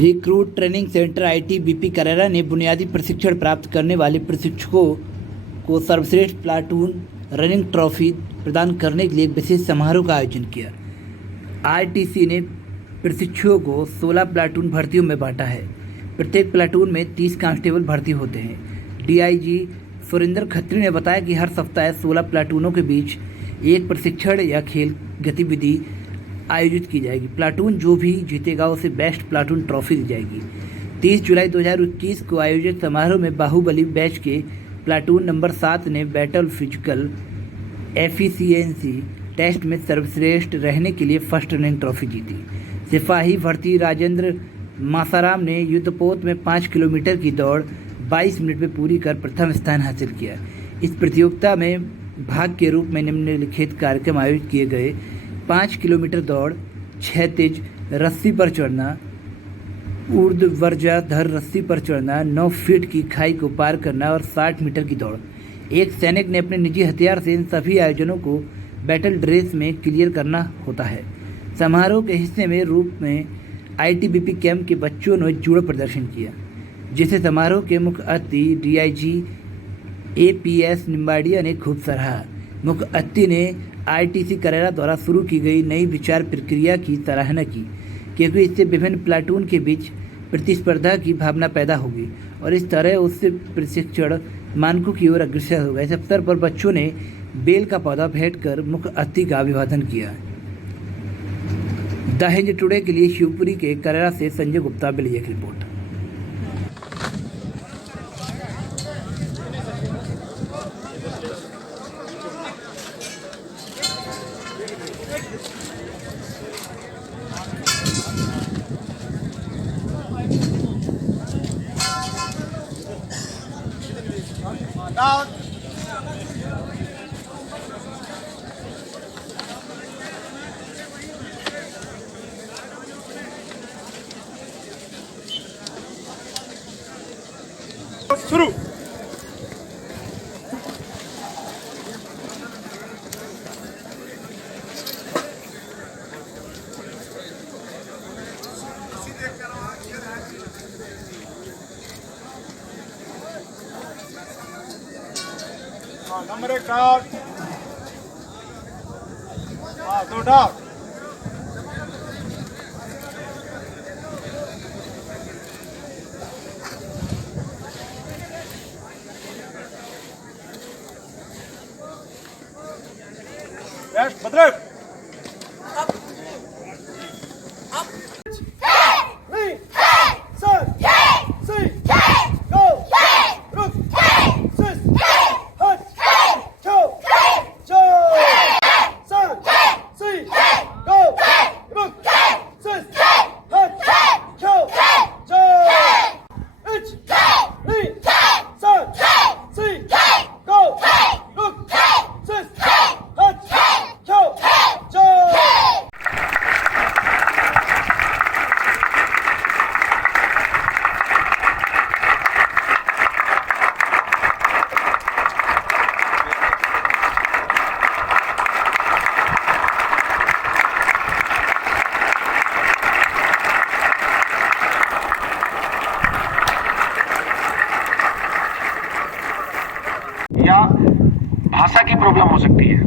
Recruit training centre ITBP Karera ने बुनियादी प्रशिक्षण प्राप्त करने वाले प्रशिक्षकों को सर्वश्रेष्ठ प्लाटून रनिंग ट्रॉफी प्रदान करने के लिए एक विशेष समारोह का आयोजन किया। आरटीसी ने प्रशिक्षुओं को 16 प्लाटून भर्तियों में बांटा है। प्रत्येक प्लाटून में 30 कांस्टेबल भर्ती होते हैं। डीआईजी सुरेंद्र खत्री ने बताया कि हर सप्ताह 16 प्लाटूनों के बीच एक प्रशिक्षण या खेल गतिविधि आयोजित की जाएगी। प्लाटून जो भी जीतेगा उसे बेस्ट प्लाटून ट्रॉफी दी जाएगी। 30 जुलाई 2021 को आयोजित समारोह में बाहुबली बैच के प्लाटून नंबर 7 ने बैटल फिजिकल एफिशिएंसी टेस्ट में सर्वश्रेष्ठ रहने के लिए फर्स्ट रनिंग ट्रॉफी जीती। सिपाही भर्ती राजेंद्र मासाराम ने युद्धपोत में 5 किलोमीटर की दौड़ 22 मिनट में पूरी कर प्रथम स्थान हासिल किया। इस प्रतियोगिता में भाग के रूप में निम्नलिखित कार्यक्रम आयोजित किए गए: 5 किलोमीटर दौड़, क्षैतिज रस्सी पर चढ़ना, ऊर्ध्वाधर रस्सी पर चढ़ना, 9 फीट की खाई को पार करना और 60 मीटर की दौड़। एक सैनिक ने अपने निजी हथियार से इन सभी आयोजनों को बैटल ड्रेस में क्लियर करना होता है। समारोह के हिस्से में रूप में आईटीबीपी कैंप के बच्चों ने जुड़ा प्रदर्शन किया, जिसे समारोह के मुख्य अतिथि डीआईजी एपीएस निम्बाड़िया ने खूब सराहा। मुख्य अतिथि ने आरटीसी करेरा द्वारा शुरू की गई नई विचार प्रक्रिया की सराहना की, क्योंकि इससे विभिन्न प्लाटून के बीच प्रतिस्पर्धा की भावना पैदा होगी और इस तरह उससे प्रशिक्षण मानकों की ओर अग्रसर होगा। इस अवसर पर बच्चों ने बेल का पौधा भेंट कर मुख्य अतिथि का अभिवादन किया। द हिंद टुडे के लिए शिवपुरी के करेरा से संजय गुप्ता की रिपोर्ट। शुरू। Number 1 down, 2 down. Yes, Badrak. या भाषा की प्रॉब्लम हो सकती है।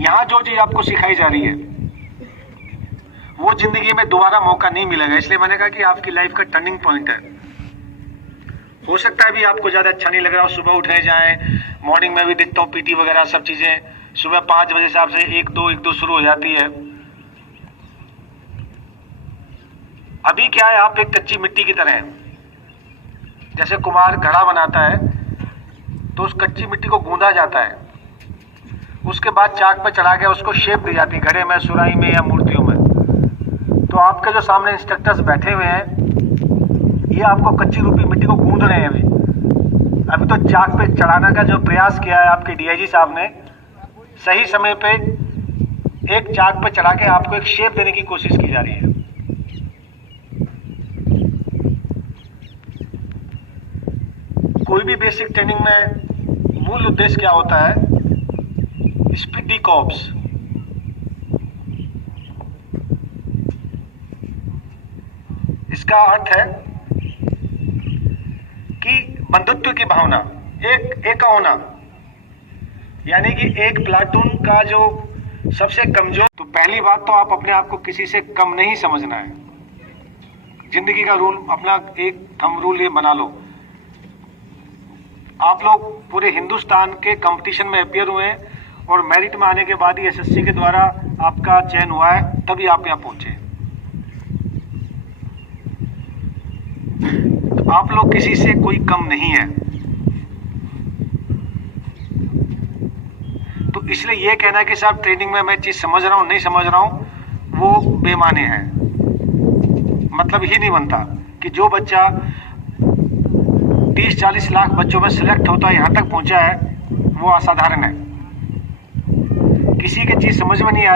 यहां जो चीज आपको सिखाई जा रही है वो जिंदगी में दोबारा मौका नहीं मिलेगा, इसलिए मैंने कहा कि आपकी लाइफ का टर्निंग पॉइंट है। हो सकता है भी आपको ज्यादा अच्छा नहीं लग रहा हो, सुबह उठे जाएं, मॉर्निंग में भी देखता हूँ पीटी वगैरह सब चीजें सुबह 5 बजे से आपसे 1-2 शुरू हो जाती है। अभी क्या है, आप एक कच्ची मिट्टी की तरह हैं। जैसे कुम्हार घड़ा बनाता है तो उस कच्ची मिट्टी को गूंदा जाता है, उसके बाद चाक पर चढ़ा के उसको शेप दी जाती है, घड़े में, सुराही में या मूर्तियों में। तो आपके जो सामने इंस्ट्रक्टर्स बैठे हुए हैं, ये आपको कच्ची रूपी मिट्टी को गूंद रहे हैं। अभी तो चाक पे चढ़ाने का जो प्रयास किया है आपके डीआईजी साहब ने, सही समय पे एक चाक पे चढ़ा के आपको एक शेप देने की कोशिश की जा रही है। कोई भी बेसिक ट्रेनिंग में मूल उद्देश्य क्या होता है? स्पीडी कॉप्स, इसका अर्थ है कि बंधुत्व की भावना, एक होना, यानी कि एक प्लाटून का जो सबसे कमजोर। तो पहली बात तो आप अपने आप को किसी से कम नहीं समझना है। जिंदगी का रूल, अपना एक थंब रूल ये बना लो, आप लोग पूरे हिंदुस्तान के कंपटीशन में अपियर हुए हैं और मेरिट में आने के बाद ही एसएससी के द्वारा आपका चयन हुआ है, तभी आप यहाँ पहुंचे। तो आप लोग किसी से कोई कम नहीं है। तो इसलिए ये कहना कि साहब ट्रेनिंग में मैं चीज समझ रहा हूँ नहीं समझ रहा हूँ, वो बेमाने है, मतलब ही नहीं बनता कि जो बच्चा 30-40 लाख बच्चों में सिलेक्ट होता है, यहाँ तक पहुंचा है, वो असाधारण है। किसी की चीज समझ में नहीं आ